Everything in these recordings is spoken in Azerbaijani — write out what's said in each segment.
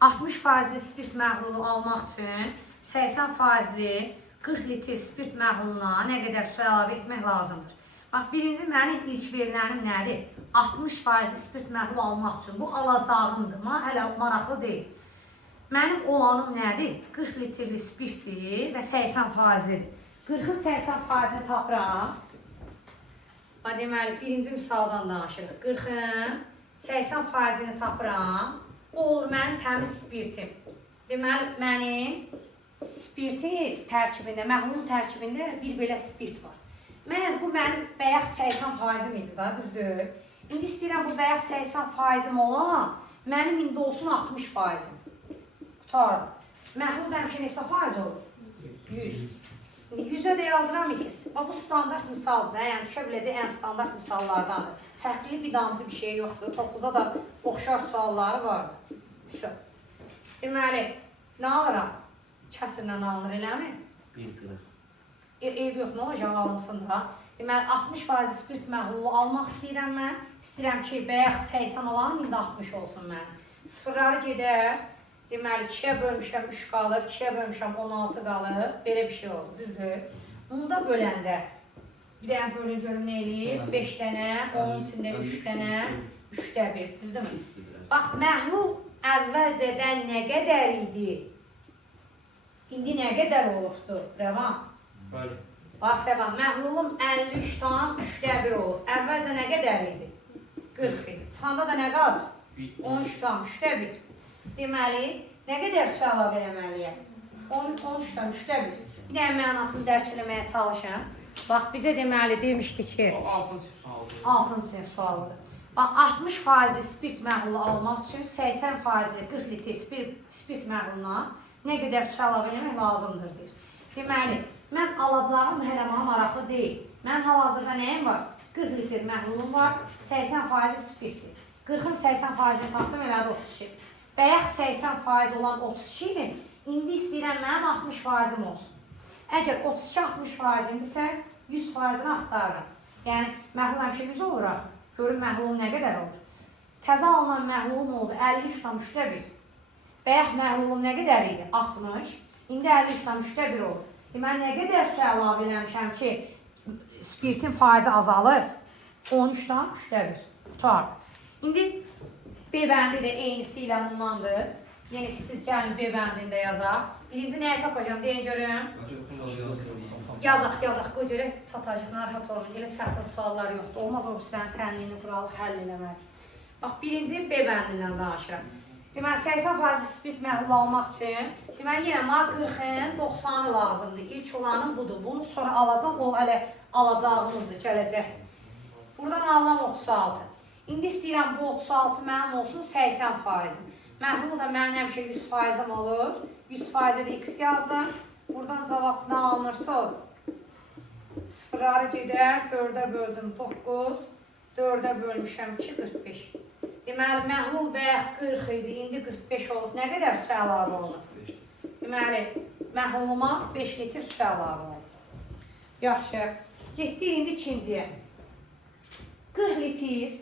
60% spirt məhlulu almaq üçün 80% 40 litr spirt məhluluna nə qədər su əlavə etmək lazımdır? Bax, birinci mənim ilk verilənim nədir? 60% spirt məhlulu almaq üçün. Bu alacağımdır. Hələ maraqlı deyil. Mənim olanım nədir? 40 litrli spirtdir və 80%-dir. 40-ın 80%-ni tapıram. Deməli, birinci misaldan danışırıq. 40-ın 80%-ni tapıram. O olur mənim təmiz spirtim. Deməli, mənim spirti tərkibində, məhlulun tərkibində bir belə spirt var. Məyər bu mənim bəyəx 80%-im idi da, düzdür? İndi istəyirəm bu bəyəx 80%-im ola, mənim indi olsun 60%-im. Qutarım. Məhlul həmişə neçə faiz olur? 100. 100-ə də yazıram x. Bu standart misaldır, yəni düşə biləcək ən standart misallardandır. Fərqli bir damcı bir şey yoxdur, topluda da oxşar sualları vardır. Deməli, nə alıram? Kəsirlə alınır, eləmi? 1,40. Eyb yox, nə olacaq alınsın da. Deməli, 60% spirt məhlulu almaq istəyirəm mən. İstəyirəm ki, bəyəx 80 olanım, indi 60 olsun mənim. Sıfırları gedər. Deməli, 2-yə bölmüşəm 3 qalıb, 2-yə bölmüşəm 16 qalıb. Belə bir şey oldu, düzdür? Bunu da böləndə, bir dənə bölün görüm nə eləyib? 5 dənə, onun içində 3 dənə, 3də 1, düzdürmü? Bax, məhlul əvvəlcədən nə qədər idi? İndi nə qədər olubdur? Rəvan? Bax, Rəvan, məhlulum 53,3də 1 olub. Əvvəlcə nə qədər idi? 40 idi. Çıxanda da nə qalır? 13,3də 1. Deməli, nə qədər su əlavə eləməliyəm? 13,3də 1. Bir dənə mənasını dərk eləməyə çalışın. Bax, bizə deməli demişdi ki... 6-cı sinif sualıdır. 6-cı sinif sualıdır. Bax, 60% spirt məhlulu almaq üçün 80% 40 litr spirt məhluluna nə qədər su əlavə eləmək lazımdır, deyir. Deməli, mən alacağım hələ mənə maraqlı deyil. Mən hal-hazırda nəyim var? 40 litr məhlulum var, 80% spirtdir. 40-ın 80%-ni tapdım, elədi 32. Bəyəx 80% olan 32, indi istəyirəm mənim 60%-im olsun. Əgər 32-60%-imdirsə, 100%-ni axtarıram. Yəni, məhlul həmişə 100 olur axı. Görün məhlulum nə qədər olur. Təzə alınan məhlulum oldu 53,3də 1. Bəyəx məhlulum nə qədər idi? 60. İndi 53,3də 1 olur. Deməli, nə qədər su əlavə eləmişəm ki, spirtin faizi azalır? 13,3də 1. Tutar. İndi B bəndi də eynisi ilə bundandır. Yəni, siz gəlin B bəndində yazaq. Birinci nəyə tapacağım? Deyin görüm. Yazaq, qoy görək, çatacaq, narahat olmayın. Elə çətin suallar yoxdur. Olmaz o sizlərin təminini quralı həll eləmək. Bax, birinci B bəndindən danışıram. Deməli, 80% spirt məhlulu almaq üçün, deməli, yenə 40-ın 90-ı lazımdır. İlk olanım budur. Bunu sonra alacaq, o hələ alacağımızdır, gələcək. Buradan alıram 36. İndi istəyirəm bu 36 mənim olsun 80%. Məhlul da mənim həmişə 100%-im olur. 100%-ə də x yazdım. Buradan cavab nə alınırsa o. Sıfırları gedər, 4-ə böldüm 9, 4-ə bölmüşəm 2, 45. Deməli, məhlul bəyək 40 idi, indi 45 olub. Nə qədər su əlavə olub? Deməli, məhluluma 5 litr su əlavə olub. Yaxşı, getdik indi ikinciyə. 40 litr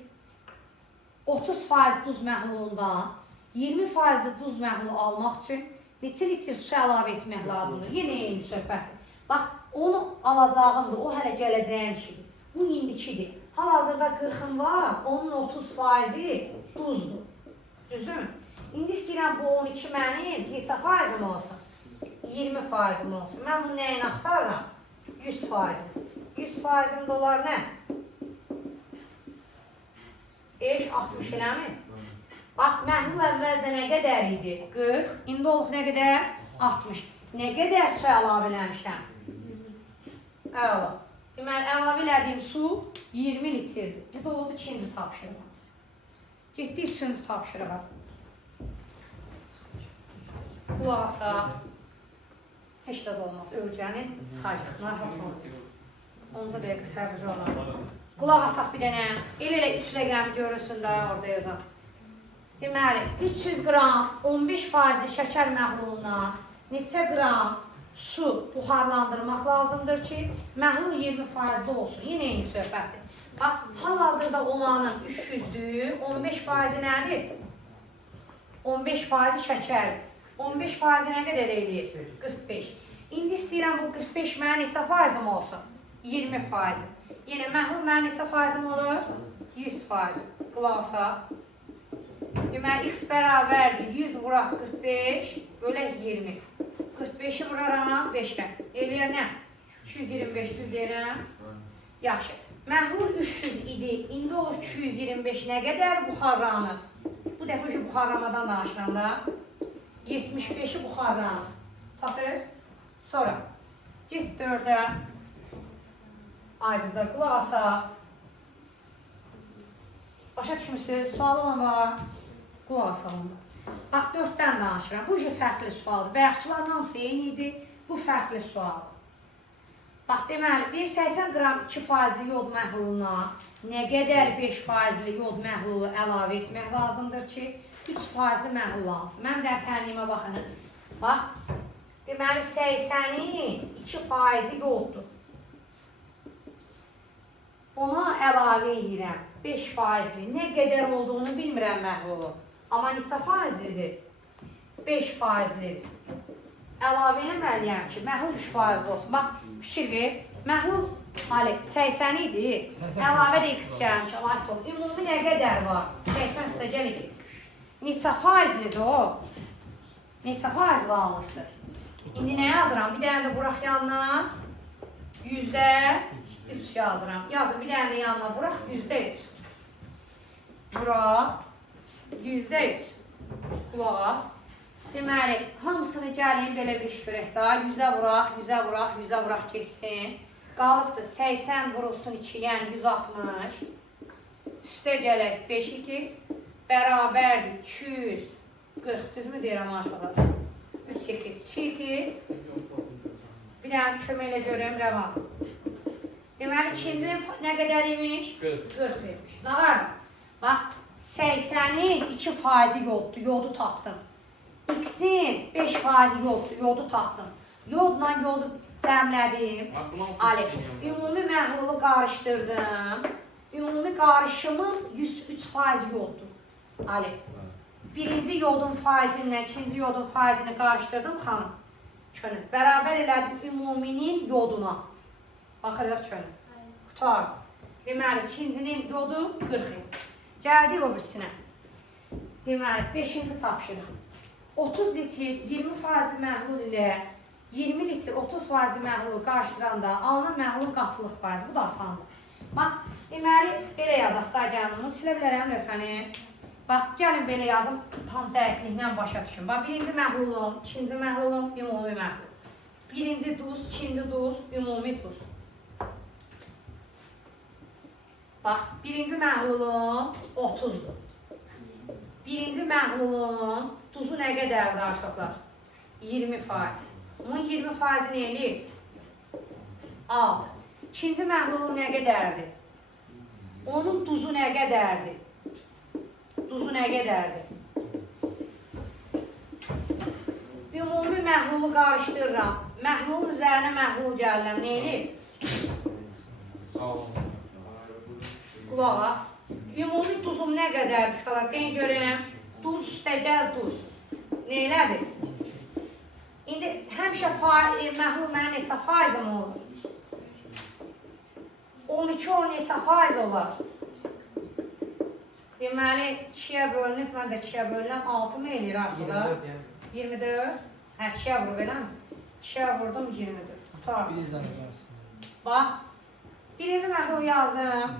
30% duz məhlulundan 20% duz məhlulu almaq üçün neçə litr su əlavə etmək lazımdır? Yenə eyni söhbətdir. Bax, onu alacağımdır, o hələ gələcəyin işidir. Bu indikidir. Hal-hazırda 40-ım var, onun 30%-i duzdur. Düzdürmü? İndi istəyirəm bu 12 mənim neçə faizim olsun? 20%-im olsun. Mən bunu nəyin axtarıram? 100%. 100%-im dolar nə? 5-60 eləmi? Bax, məhlul əvvəlcə nə qədər idi? 40. İndi olub nə qədər? 60. Nə qədər su əlavə eləmişəm? Əla. Deməli, əlavə elədiyim su 20 litrdir. Bu da oldu ikinci tapşırığımız. Getdik üçüncü tapşırığa. Qulaq asaq. Heç də olmaz. Örgəni çıxacaq. Narahat olun. 10 dəqiqə səbirli olun. Qulaq asaq bir dənə. Elə 3 rəqəmi görürsün də orada yazaq. Deməli, 300 qram 15% şəkər məhluluna neçə qram su buxarlandırmaq lazımdır ki, məhlul 20% olsun. Yenə eyni söhbətdir. Bax, hal-hazırda olanın 300-dür, 15% nədir? 15% şəkərdir. 15% nə qədər eləyir? 45. İndi istəyirəm bu 45 mənim neçə faizim olsun? 20%. Yəni məhlul mənim neçə faizim olur? 100%. Qulaq asaq. Deməli, x bərabərdir 100 vuraq 45 bölək 20. 45-i vuraram 5-lə. Eləyər nə? 225 düz deyirəm. Yaxşı. Məhlul 300 idi. İndi olur 225 nə qədər buxarlanır? Bu dəfə ki, buxarlamadan danışıram da. 75-i buxarlanır. Çatır. Sonra. Get 4-ə. Aydızlar, qulaq asaq. Başa düşmüsünüz? Sual olan var. Qulaq asalım. Bax, 4-dən danışıram. Bu fərqli sualdır. Bayaqçıların hamısı eyni idi. Bu fərqli sualdır. Bax, deməli, bir 80 qram 2% yod məhluluna nə qədər 5% yod məhlulu əlavə etmək lazımdır ki, 3% məhlul alsın. Mən dəftərliyimə baxın. Bax, deməli, 80-in 2% yoddur. Ona əlavə edirəm 5%. Nə qədər olduğunu bilmirəm məhlulu. Amma neçə faizlidir? 5%lidir. Əlavə eləməliyəm ki, məhlul 3% olsun. Bax, fikir ver. Məhlul 80 idi. Əlavə də x gəlmiş. Ümumi nə qədər var? 80 üstəcəl x. Neçə faizlidir o? Neçə faizli almışdır? İndi nə yazıram? Bir dənə də buraq yanına %3 yazıram. Yazın, bir dənə də yanına buraq %3. Buraq %3. Qulaq as. Deməli, hamısını gəlin belə bir görək da. 100-ə vuraq, 100-ə vuraq, 100-ə vuraq keçsin. Qalıbdır 80 vurulsun 2, yəni 160. Üstə gələk 5x bərabərdir 240. Düzmü deyirəm aşağıda? 3x, 2x. Bir dənə köməklə görəm, rəvan. Deməli, ikinci nə qədər imiş? 40 imiş. Nə var mı? Bax, 80-in 2% yoddur, yodu tapdım. X-in 5% yoddur, yodu tapdım. Yodla yodu cəmlədim. Ümumi məhlulu qarışdırdım. Ümumi qarışımım 103% yoddur. Ali. Birinci yodun faizinlə ikinci yodun faizini qarışdırdım xanım. Könül. Bərabər elədim ümuminin yoduna. Baxırıq könül. Qutardım. Deməli, ikincinin yodu 40. Gəldik o birisinə. Deməli, 5-ci tapşırıq. 30 litr 20% məhlul ilə 20 litr 30% məhlulu qarşıdıranda alınan məhlulun qatılıq faizi. Bu da asandır. Bax, deməli, belə yazaq da canımı. Silə bilərəm lövhəni. Bax, gəlin belə yazım, tam dəqiqliklə başa düşün. Bax, birinci məhlulum, ikinci məhlulum, ümumi məhlul. Birinci duz, ikinci duz, ümumi duz. Bax, birinci məhlulum 30-dur. Birinci məhlulun duzu nə qədərdir aşağılar? 20%. Onun 20% nə eləyir? 6. İkinci məhlulun nə qədərdir? Onun duzu nə qədərdir? Duzu nə qədərdir? Ümumi məhlulu qarışdırıram. Məhlulun üzərinə məhlul gəlirəm. Nə eləyir? Qulaq as. Ümumi duzum nə qədərdir? Uşaqlar, deyin görəm. Duz üstəcəl duz. Nə elədir? İndi həmişə məhlul mənə neçə faizim olur? 12 o neçə faiz olar? Deməli, 2-yə bölünüb, mən də 2-yə bölünəm, 6 mı eləyir aşağılar? 24. Hə, 2-yə vurub, elə mi? 2-yə vurdum, 24. Tutar. Bax, birinci məhlulu yazdım.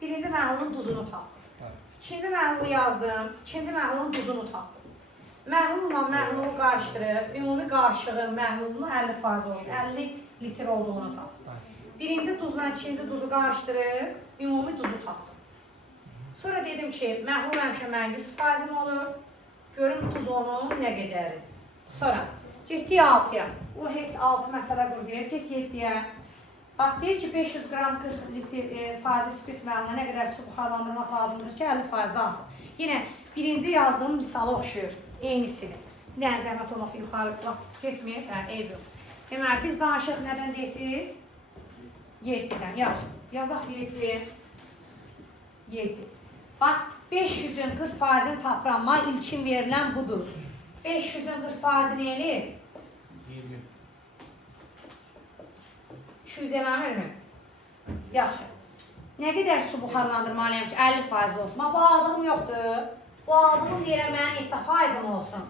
Birinci məhlulun duzunu tapdım. İkinci məhlulu yazdım. İkinci məhlulun duzunu tapdım. Məhlulla məhlulu qarışdırıb, ümumi qarışığın məhlulunu 50% oldu. 50 litr olduğunu tapdım. Birinci duzla ikinci duzu qarışdırıb, ümumi duzu tapdım. Sonra dedim ki, məhlul həmişə mən 100%'im olur. Görüm duz onun nə qədərir. Sonra, getdik 6-ya. O heç 6 məsələ qurduyor. Get 7-yə. Bax, deyir ki, 500 qram 40 litr faizi spirt məhluluna nə qədər su buxarlandırmaq lazımdır ki, 50% alsın. Yenə birinci yazdığım misala oxşuyur. Eynisini. Bir dənə zəhmət olmasa yuxarı getməyib, eyb yox. Deməli, biz danışıq nədən deyirsiniz? 7-dən. Yazaq 7. 7. Bax, 500-ün 40%-ni tapıram. Ma ilkin verilən budur. 500-ün 40%-ni eləyir. 20. 200 eləmirmi? Yaxşı. Nə qədər su buxarlandırmalıyam ki, 50% olsun? Bu aldığım yoxdur. Bu aldığım yerə mənim neçə faizim olsun?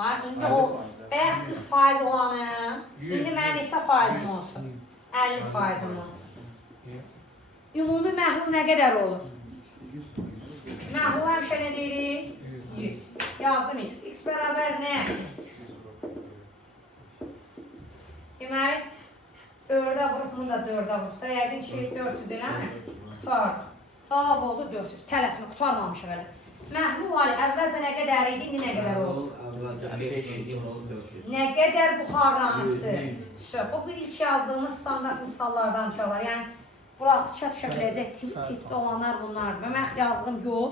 İndi o bayaq 40% olanı, indi mənim neçə faizim olsun? 50%im olsun. Ümumi məhlul nə qədər olur? Məhlul həmişə nə deyirik? 100. Yazdım x. X bərabər nə? Deməli, 4-ə vurup, bunu da 4-ə vurup da, yəqin ki, 400 eləmir. Qutardı. Cavab oldu 400. Tələsmə, qutarmamışıq elə. Məhlul Ali əvvəlcə nə qədər idi, indi nə qədər oldu? Əvvəlcə 500 oldu 400. Nə qədər buxarlanmışdı? Bu ilk yazdığımız standart misallardan uşaqlar. Yəni, buraxışa düşə biləcək tipdə olanlar bunlardır. Və mən yazdığım yol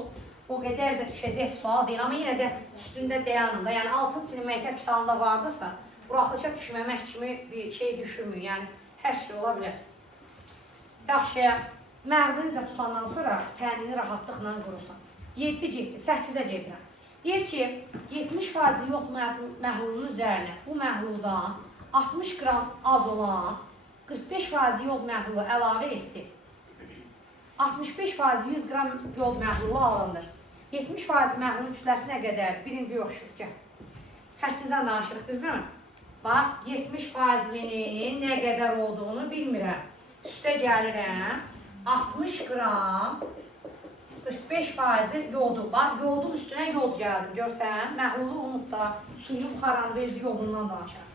o qədər də düşəcək sual deyil. Amma yenə də üstündə dayanında. Yəni, 6-cı sinif məktəb kitabında vardısa, buraxışa düşməmək kimi bir şey düşürmür. Yəni, hər şey ola bilər. Yaxşı, məğzini tutandan sonra tənini rahatlıqla qurursan. 7 getdi, 8-ə gedirəm. Deyir ki, 70% yox məhlulunun üzərinə bu məhluldan 60 qram az olan 45% yox məhlulu əlavə etdi. 65% 100 qram yox məhlulu alınır. 70% məhlulun kütləsi nə qədər? Birinci yoxşur, gəl. 8-dən danışırıq, düzdürmü? Bax, 70%-linin nə qədər olduğunu bilmirəm. Üstə gəlirəm, 60 qram 45% yodu. Bax, yodun üstünə yod gəldim, görsən. Məhlulu unut da, suyunu buxarlandırıcı yodundan danışaq.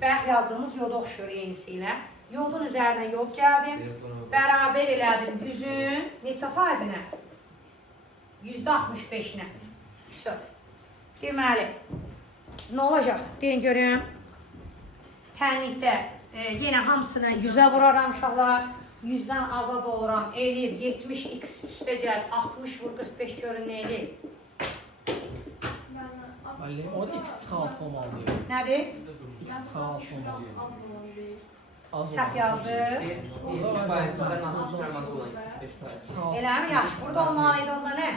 Bayaq yazdığımız yoda oxşur yenisi ilə. Yodun üzərinə yod gəldim. Bərabər elədim 100-ün neçə faizinə? %65-nə. Deməli, nə olacaq? Deyin görüm. Tənlikdə yenə hamısını 100-ə vuraram uşaqlar. 100-dən azad oluram, eləyir 70x üstə gəl, 60 vur 45 görün nə eləyir? O da x saat olmalı. Nədir? X saat olmalı. Səhv yazdı. Eləmi? Yaxşı, burada olmalıydı onda nə?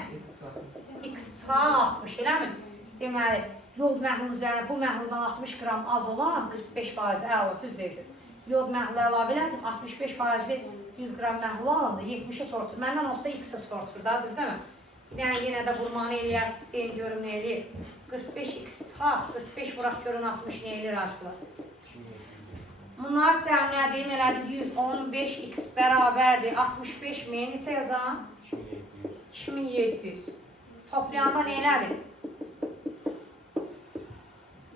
X saat 60, eləmi? Deməli, yod məhlulun üzərində bu məhluldan 60 qram az olan 45% əla, düz deyirsiniz. Yod məhlulu əlavə elədim, 65%li 100 qram məhlulu alındı, 70-i sorçur. Məndən olsa x-i sorçur da, düz demə? Yəni, yenə də vurmanı eləyərsiniz, deyin görüm nə eləyir. 45x çıxaq, 45 vuraq görün 60 nə eləyir aşklar. Bunlar cəmlədiyim elədik, 115x bərabərdir, 65 min, neçə yazam? 2700. Toplayanda nə elədir?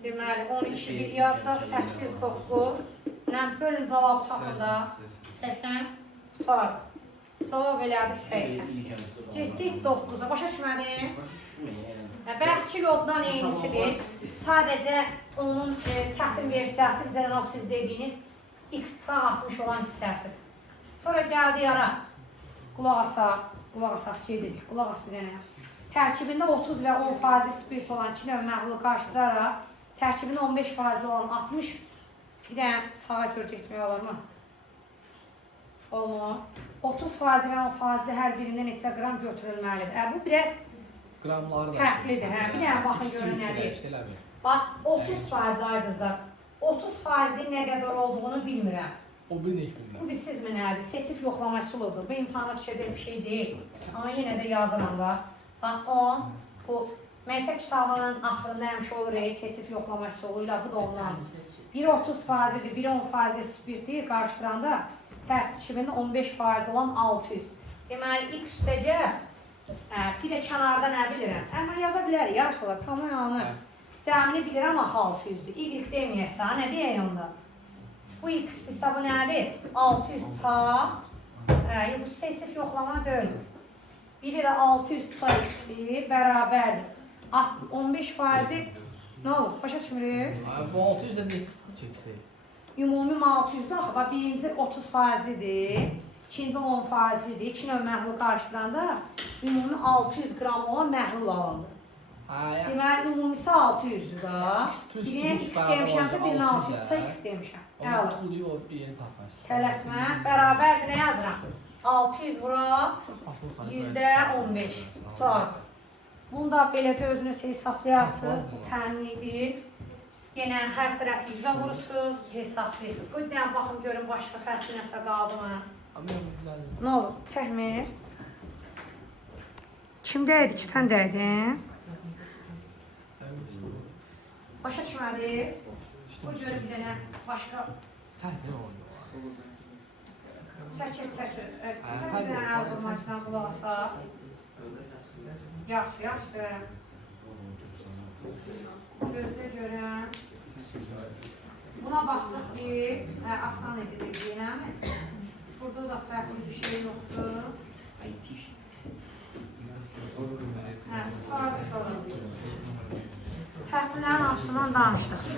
Deməli, 12 bir yadda, 8, 9. Bölün cavabı tapında 80 tutar. Cavab elədi 80. Getdik 9-a. Başa düşmədim? Bəlkə yoddan eynisidir. Sadəcə onun çətin versiyası bizə o siz dediyiniz x sağ 60 olan hissəsi. Sonra gəldi yara. Qulaq asaq gedirik. Qulaq as bir dənə. Tərkibində 30 və 10% spirt olan 2 növ məhlulu qarışdıraraq tərkibində 15% olan 60 bir dənə sağa gör getmək olur mu? Olmur. 30% və 10% hər birindən neçə qram götürülməlidir. Bu biraz fərqlidir. Bir dənə baxın görün nədir. Bax, 30% ay qızlar. 30% nə qədər olduğunu bilmirəm. O bir də heç bilmirəm. Bu siz mi nədir? Seçif yoxlama üsuludur. Bu imtihana düşəcək bir şey deyil. Amma yenə də yazıram da. Bax, 10. Bu məktəb kitabının axırında həmişə olur seçif yoxlama üsuluyla. Bu da ondan. Biri 30%'dir, biri 10% spirti qarışdıranda tərkibində 15% olan 600. Deməli, x üstəcə, bir də kənarda nə bilirəm? Amma yaza bilərik, yaxşı olar, tamam yanır. Cəmini bilirəm, axı 600'dür. Y deməyək daha, nə deyək onda? Bu x-dirsə, bu nədir? 600 çaq. Bu seçif yoxlama deyil. Biri də 600 çaq x-dir, bərabərdir. 15%'dir. Nə olur? Başa düşmürük? Bu 600'də nə çıxacaq? Ümumi 600'də axı, birinci 30%'lidir, ikinci 10%'lidir. İki növ məhlul qarşılarında ümumi 600 qram olan məhlul alındı. Deməli, ümumisi 600'dür da. Birine x demişəmsə, birine 600'dürsə x demişəm. Onu tutuyor, bir yeni tapmışsın. Tələsmə, bərabərdir, nə yazıram? 600 vuraq, %15. Bax. Bunu da beləcə özünüz hesablayarsınız. Təminlidir. Yenə hər tərəf 100-ə vurursunuz, hesablayırsınız. Qoy bir dənə baxım görün başqa fərqli nəsə qaldı mı? Amma bu güzel. Nə olur? Çəkmir. Kimdəydi ki, sən dəydin? Başa düşmədik. Bu görün bir dənə başqa Təhlil oldu. çəkir. Sən bir dənə əl vurmacına qulaq asaq. Yaxşı. Gözlə görün. Buna baxdıq biz. Asan edilir deyiləm. Burada da fərqli bir şey yoxdur. Fərqlilərin hamısından danışdıq.